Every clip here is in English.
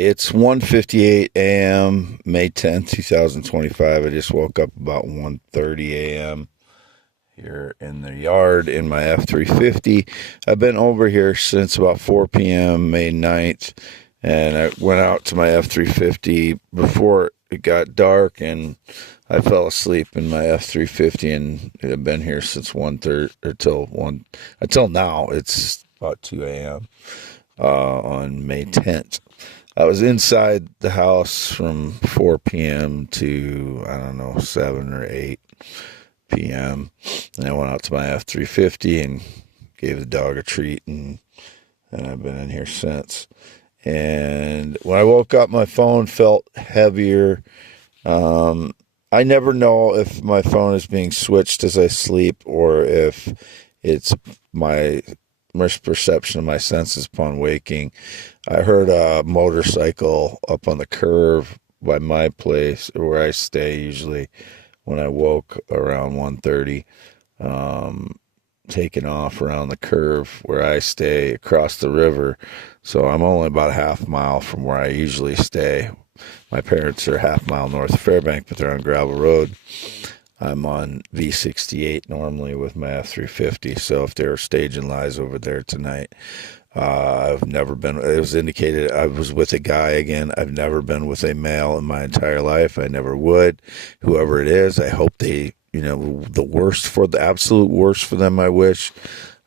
It's 1:58 a.m., May 10th, 2025. I just woke up about 1:30 a.m. here in the yard in my F-350. I've been over here since about 4 p.m., May 9th, and I went out to my F-350 before it got dark, and I fell asleep in my F-350, and I've been here since 1:30 until now. It's about 2 a.m. On May 10th. I was inside the house from 4 p.m. to, I don't know, 7 or 8 p.m. And I went out to my F-350 and gave the dog a treat, and I've been in here since. And when I woke up, my phone felt heavier. I never know if my phone is being switched as I sleep or if it's my misperception of my senses upon waking. I heard a motorcycle up on the curve by my place, where I stay usually, when I woke around 1:30, taking off around the curve where I stay across the river. So I'm only about a half mile from where I usually stay. My parents are a half mile north of Fairbank, but they're on gravel road. I'm on V68 normally with my F-350, so if they're staging lies over there tonight, I've never been, it was indicated I was with a guy again. I've never been with a male in my entire life. I never would. Whoever it is, I hope they, the absolute worst for them, I wish.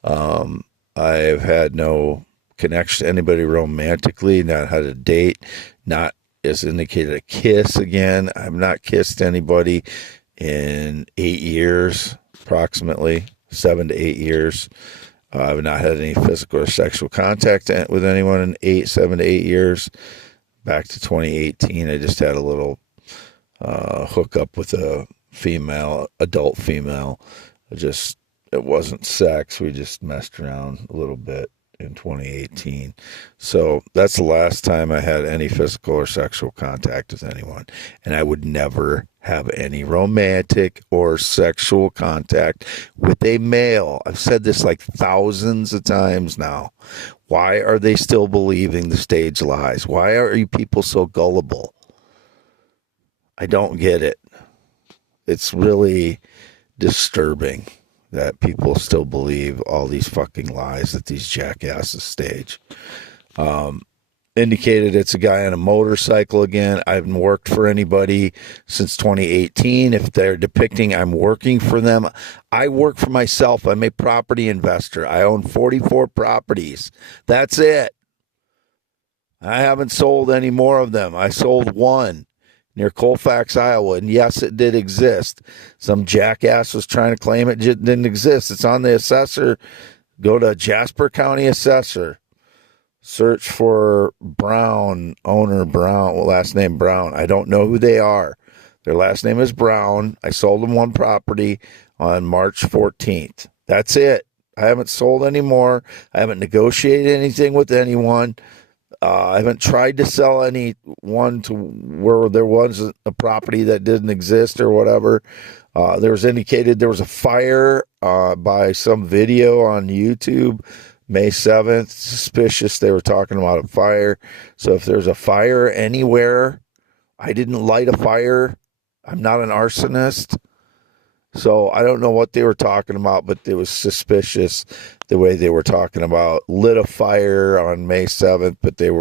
I've had no connection to anybody romantically, not had a date, not as indicated a kiss again. I've not kissed anybody in 8 years, approximately 7 to 8 years. I've not had any physical or sexual contact with anyone in 7 to 8 years. Back to 2018, I just had a little hookup with a adult female. It wasn't sex. We just messed around a little bit in 2018. So that's the last time I had any physical or sexual contact with anyone. And I would never have any romantic or sexual contact with a male. I've said this like thousands of times now. Why are they still believing the stage lies? Why are you people so gullible? I don't get it. It's really disturbing that people still believe all these fucking lies that these jackasses stage. Indicated it's a guy on a motorcycle again. I haven't worked for anybody since 2018. If they're depicting I'm working for them, I work for myself. I'm a property investor. I own 44 properties. That's it. I haven't sold any more of them. I sold one near Colfax, Iowa, and yes, it did exist. Some jackass was trying to claim it didn't exist. It's on the assessor. Go to Jasper County Assessor. Search for Brown, owner Brown, last name Brown. I don't know who they are. Their last name is Brown. I sold them one property on March 14th. That's it. I haven't sold any more. I haven't negotiated anything with anyone. I haven't tried to sell anyone to where there was a property that didn't exist or whatever. There was indicated there was a fire by some video on YouTube, May 7th. Suspicious they were talking about a fire. So if there's a fire anywhere, I didn't light a fire. I'm not an arsonist. So I don't know what they were talking about, but it was suspicious the way they were talking about lit a fire on May 7th, but it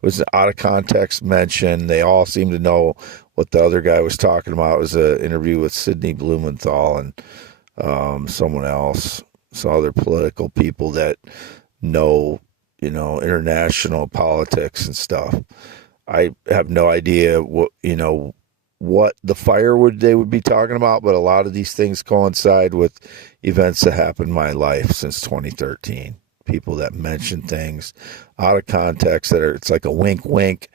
was out of context mention. They all seemed to know what the other guy was talking about. It was an interview with Sidney Blumenthal and someone else, some other political people that know, international politics and stuff. I have no idea what the fire they would be talking about, but a lot of these things coincide with events that happened in my life since 2013. People that mention things out of context it's like a wink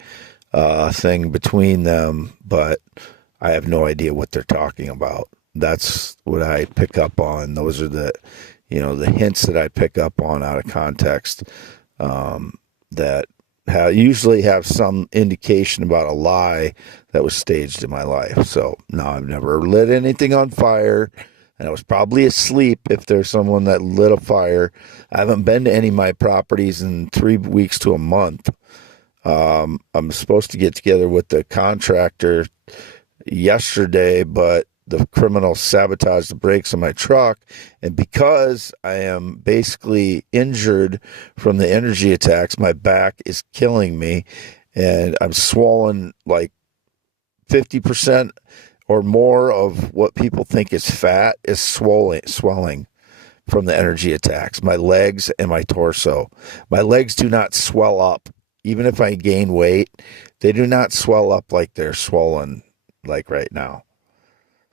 thing between them, but I have no idea what they're talking about. That's what I pick up on. Those are the hints that I pick up on out of context, that usually have some indication about a lie that was staged in my life. So, no, I've never lit anything on fire, and I was probably asleep if there's someone that lit a fire. I haven't been to any of my properties in 3 weeks to a month. I'm supposed to get together with the contractor yesterday, but the criminal sabotaged the brakes on my truck. And because I am basically injured from the energy attacks, my back is killing me. And I'm swollen like 50% or more of what people think is fat is swelling from the energy attacks. My legs and my torso. My legs do not swell up. Even if I gain weight, they do not swell up like they're swollen like right now.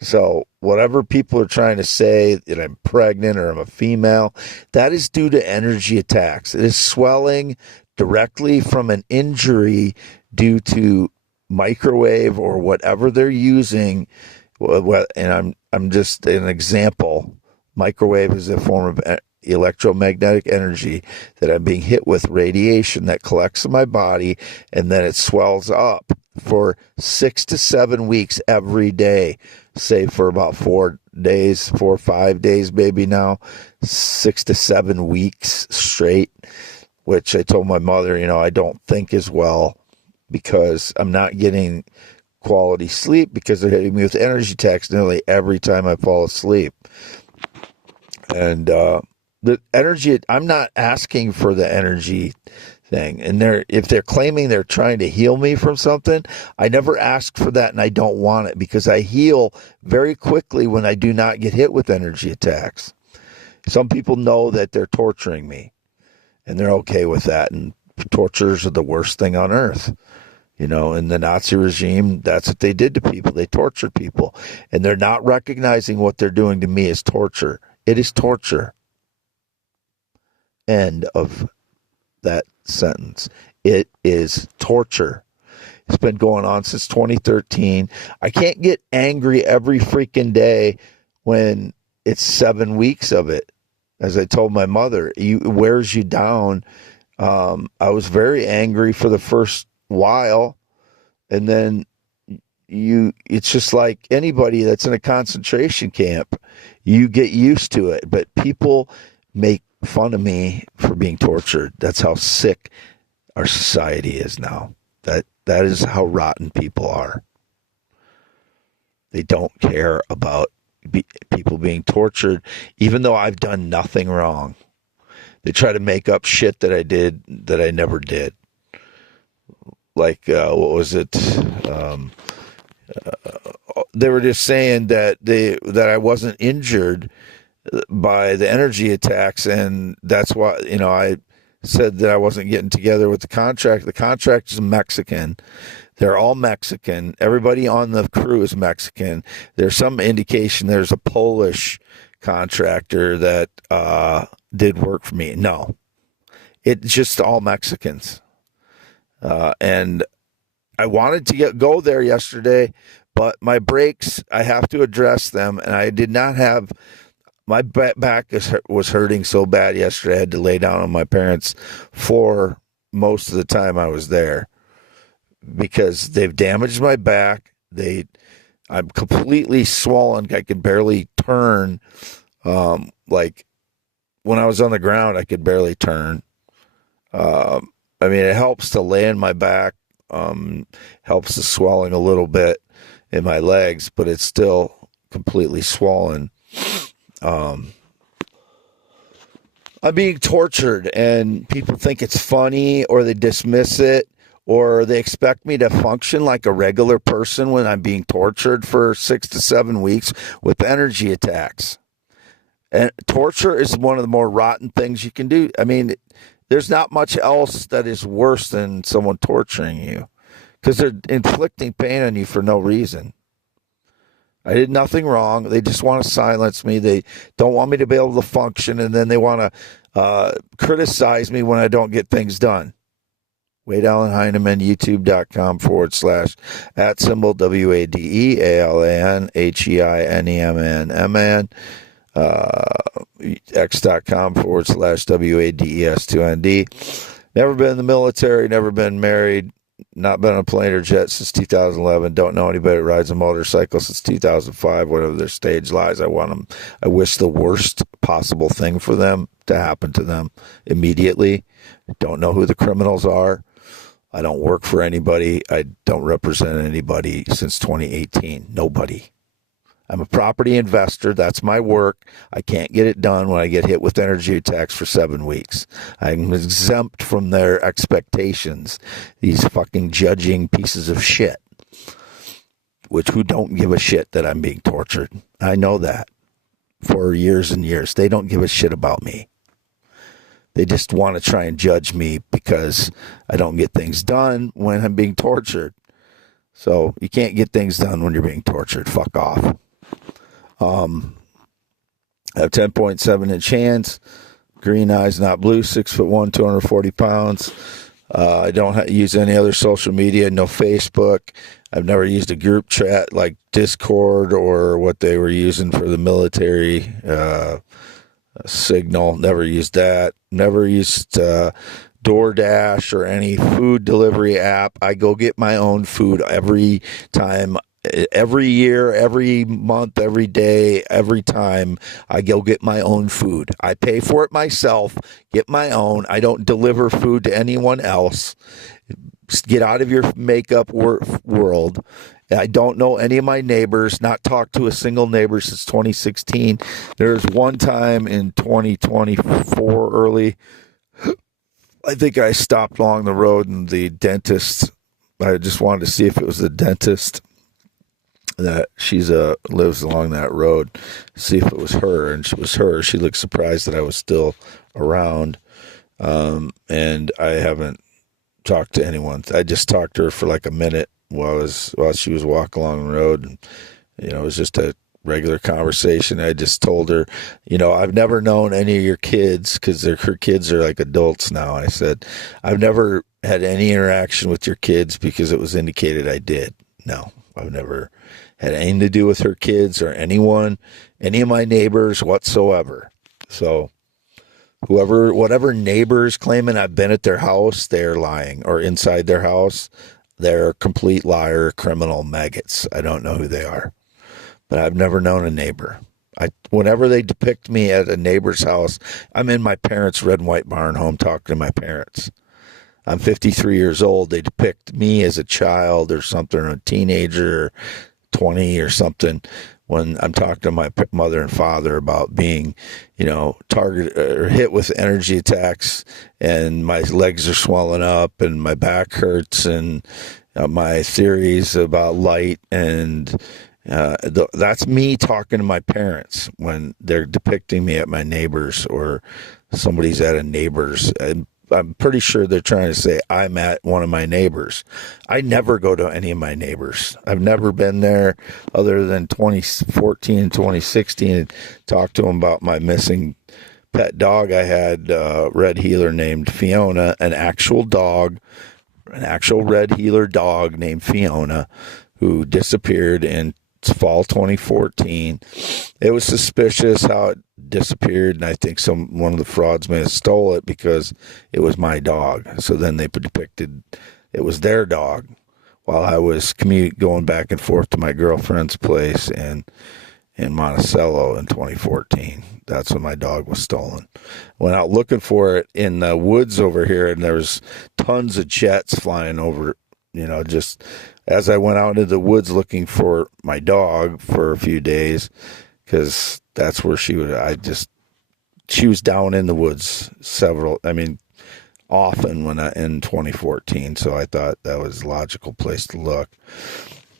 So whatever people are trying to say that I'm pregnant or I'm a female, that is due to energy attacks. It is swelling directly from an injury due to microwave or whatever they're using. And I'm just an example. Microwave is a form of electromagnetic energy that I'm being hit with radiation that collects in my body, and then it swells up for 6 to 7 weeks every day, say for about 4 or 5 days, maybe now, 6 to 7 weeks straight, which I told my mother, I don't think is well because I'm not getting quality sleep because they're hitting me with energy attacks nearly every time I fall asleep. And the energy, I'm not asking for the energy thing. And if they're claiming they're trying to heal me from something, I never ask for that and I don't want it because I heal very quickly when I do not get hit with energy attacks. Some people know that they're torturing me and they're okay with that. And torturers are the worst thing on earth. In the Nazi regime, that's what they did to people. They tortured people. And they're not recognizing what they're doing to me as torture. It is torture. End of that sentence. It is torture. It's been going on since 2013. I can't get angry every freaking day when it's 7 weeks of it. As I told my mother, it wears you down. I was very angry for the first while, and then it's just like anybody that's in a concentration camp. You get used to it, but people make fun of me for being tortured. That's how sick our society is now. That is how rotten people are. They don't care about people being tortured, even though I've done nothing wrong. They try to make up shit that I did that I never did. Like, what was it? They were just saying that I wasn't injured by the energy attacks, and that's why I said that I wasn't getting together with the contract. The contract is Mexican. They're all Mexican. Everybody on the crew is Mexican. There's some indication there's a Polish contractor that did work for me. No, it's just all Mexicans. And I wanted to go there yesterday, but my brakes, I have to address them, and I did not have. My back was hurting so bad yesterday. I had to lay down on my parents' floor most of the time I was there because they've damaged my back. I'm completely swollen. I could barely turn. Like when I was on the ground, I could barely turn. It helps to lay in my back. Helps the swelling a little bit in my legs, but it's still completely swollen. I'm being tortured, and people think it's funny, or they dismiss it, or they expect me to function like a regular person when I'm being tortured for 6 to 7 weeks with energy attacks. And torture is one of the more rotten things you can do. There's not much else that is worse than someone torturing you because they're inflicting pain on you for no reason. I did nothing wrong. They just want to silence me. They don't want me to be able to function, and then they want to criticize me when I don't get things done. Wade Allen Heineman, youtube.com /@ WADEALAN HEINEMAN x.com /WADES2ND. Never been in the military, never been married, not been on a plane or jet since 2011. Don't know anybody that rides a motorcycle since 2005. Whatever their stage lies, I wish the worst possible thing for them to happen to them immediately. Don't know who the criminals are. I don't work for anybody. I don't represent anybody since 2018. Nobody. I'm a property investor. That's my work. I can't get it done when I get hit with energy attacks for 7 weeks. I'm exempt from their expectations. These fucking judging pieces of shit, who don't give a shit that I'm being tortured. I know that for years and years. They don't give a shit about me. They just want to try and judge me because I don't get things done when I'm being tortured. So you can't get things done when you're being tortured. Fuck off. I have 10.7 inch hands, green eyes, not blue, 6'1", 240 pounds. I don't use any other social media, no Facebook. I've never used a group chat like Discord or what they were using for the military, Signal. Never used that. Never used DoorDash or any food delivery app. I go get my own food every time. Every year, every month, every day, every time I go get my own food. I pay for it myself, get my own. I don't deliver food to anyone else. Get out of your makeup world. I don't know any of my neighbors, not talked to a single neighbor since 2016. There's one time in 2024 early, I think I stopped along the road and the dentist, I just wanted to see if it was the dentist that lives along that road, see if it was her, and it was her. She looked surprised that I was still around, and I haven't talked to anyone. I just talked to her for like a minute while she was walking along the road, and it was just a regular conversation. I just told her, I've never known any of your kids because her kids are like adults now. I said, I've never had any interaction with your kids because it was indicated I did. No, I've never had anything to do with her kids or any of my neighbors whatsoever. So whatever neighbors claiming I've been at their house, they're lying, or inside their house, they're complete liar, criminal maggots. I don't know who they are, but I've never known a neighbor. Whenever they depict me at a neighbor's house, I'm in my parents' red and white barn home talking to my parents. I'm 53 years old. They depict me as a child or something, or a teenager, or 20 or something, when I'm talking to my mother and father about being, targeted or hit with energy attacks, and my legs are swelling up and my back hurts, and my theories about light, and that's me talking to my parents when they're depicting me at my neighbor's, or somebody's at a neighbor's. I'm pretty sure they're trying to say I'm at one of my neighbors. I never go to any of my neighbors. I've never been there other than 2014 and 2016 and talked to them about my missing pet dog. I had a red heeler named Fiona, an actual red heeler dog named Fiona, who disappeared in fall 2014. It was suspicious how it disappeared, and I think one of the frauds may have stole it because it was my dog. So then they depicted it was their dog while I was going back and forth to my girlfriend's place in Monticello in 2014. That's when my dog was stolen. Went out looking for it in the woods over here, and there was tons of jets flying over, just as I went out into the woods looking for my dog for a few days, because that's where she was down in the woods often in 2014. So I thought that was a logical place to look.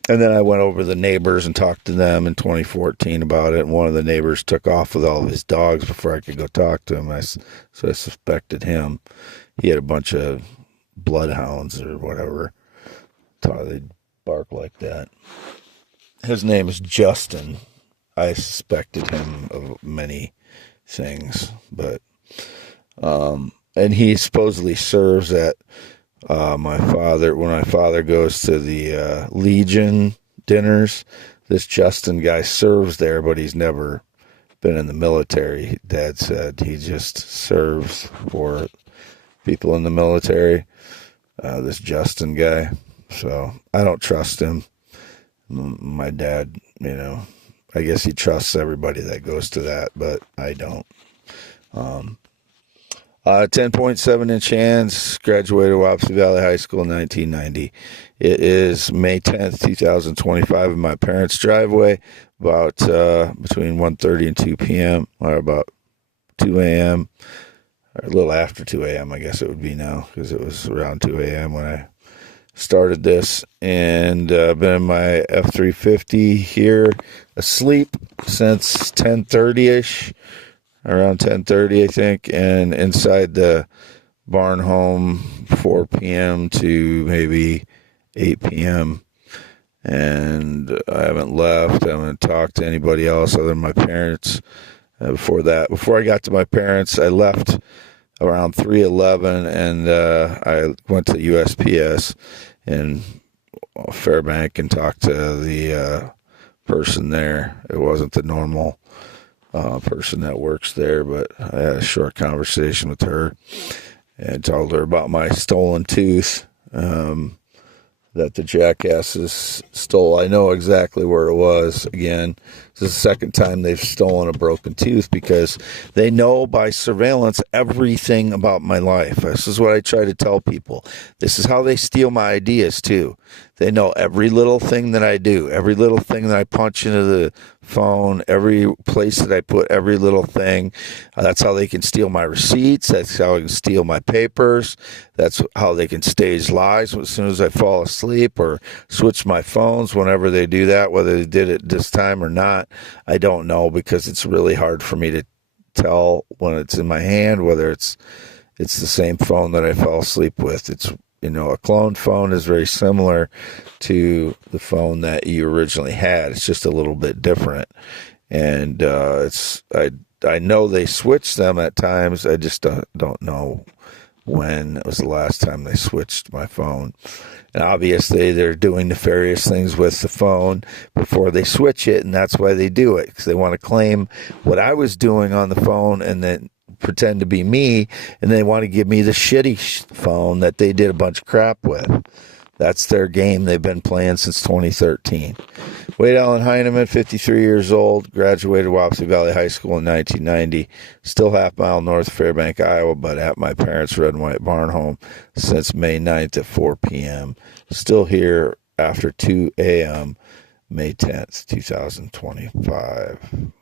And then I went over to the neighbors and talked to them in 2014 about it. And one of the neighbors took off with all of his dogs before I could go talk to him. So I suspected him. He had a bunch of bloodhounds or whatever. They'd bark like that. His name is Justin. I suspected him of many things, but and he supposedly serves at when my father goes to the Legion dinners. This Justin guy serves there, but he's never been in the military. Dad said he just serves for people in the military. This Justin guy. So I don't trust him. My dad, I guess he trusts everybody that goes to that, but I don't. 10.7-inch hands, graduated Wapsie Valley High School in 1990. It is May 10th, 2025 in my parents' driveway, about between 1:30 and 2 p.m., or about 2 a.m., or a little after 2 a.m., I guess it would be now, because it was around 2 a.m. when I started this. And I've been in my F-350 here, asleep since 10:30-ish. Around 10:30, I think, and inside the barn home 4 p.m. to maybe 8 p.m. And I haven't left. I haven't talked to anybody else other than my parents. Before I got to my parents, I left around 3:11, and I went to USPS in Fairbank and talked to the person there. It wasn't the normal person that works there, but I had a short conversation with her and told her about my stolen tooth that the jackasses stole. I know exactly where it was. Again, this is the second time they've stolen a broken tooth, because they know by surveillance everything about my life. This is what I try to tell people. This is how they steal my ideas too. They know every little thing that I do, every little thing that I punch into the phone, every place that I put every little thing. That's how they can steal my receipts. That's how they can steal my papers. That's how they can stage lies as soon as I fall asleep, or switch my phones whenever they do that. Whether they did it this time or not, I don't know, because it's really hard for me to tell when it's in my hand whether it's the same phone that I fell asleep with. It's, a cloned phone is very similar to the phone that you originally had. It's just a little bit different. And I know they switch them at times. I just don't know when it was the last time they switched my phone. And obviously they're doing nefarious things with the phone before they switch it, and that's why they do it, because they want to claim what I was doing on the phone and then pretend to be me, and they want to give me the shitty phone that they did a bunch of crap with. That's their game they've been playing since 2013. Wade Allen Heineman, 53 years old, graduated Wapsie Valley High School in 1990, still half-mile north of Fairbank, Iowa, but at my parents' red and white barn home since May 9th at 4 p.m. Still here after 2 a.m., May 10th, 2025.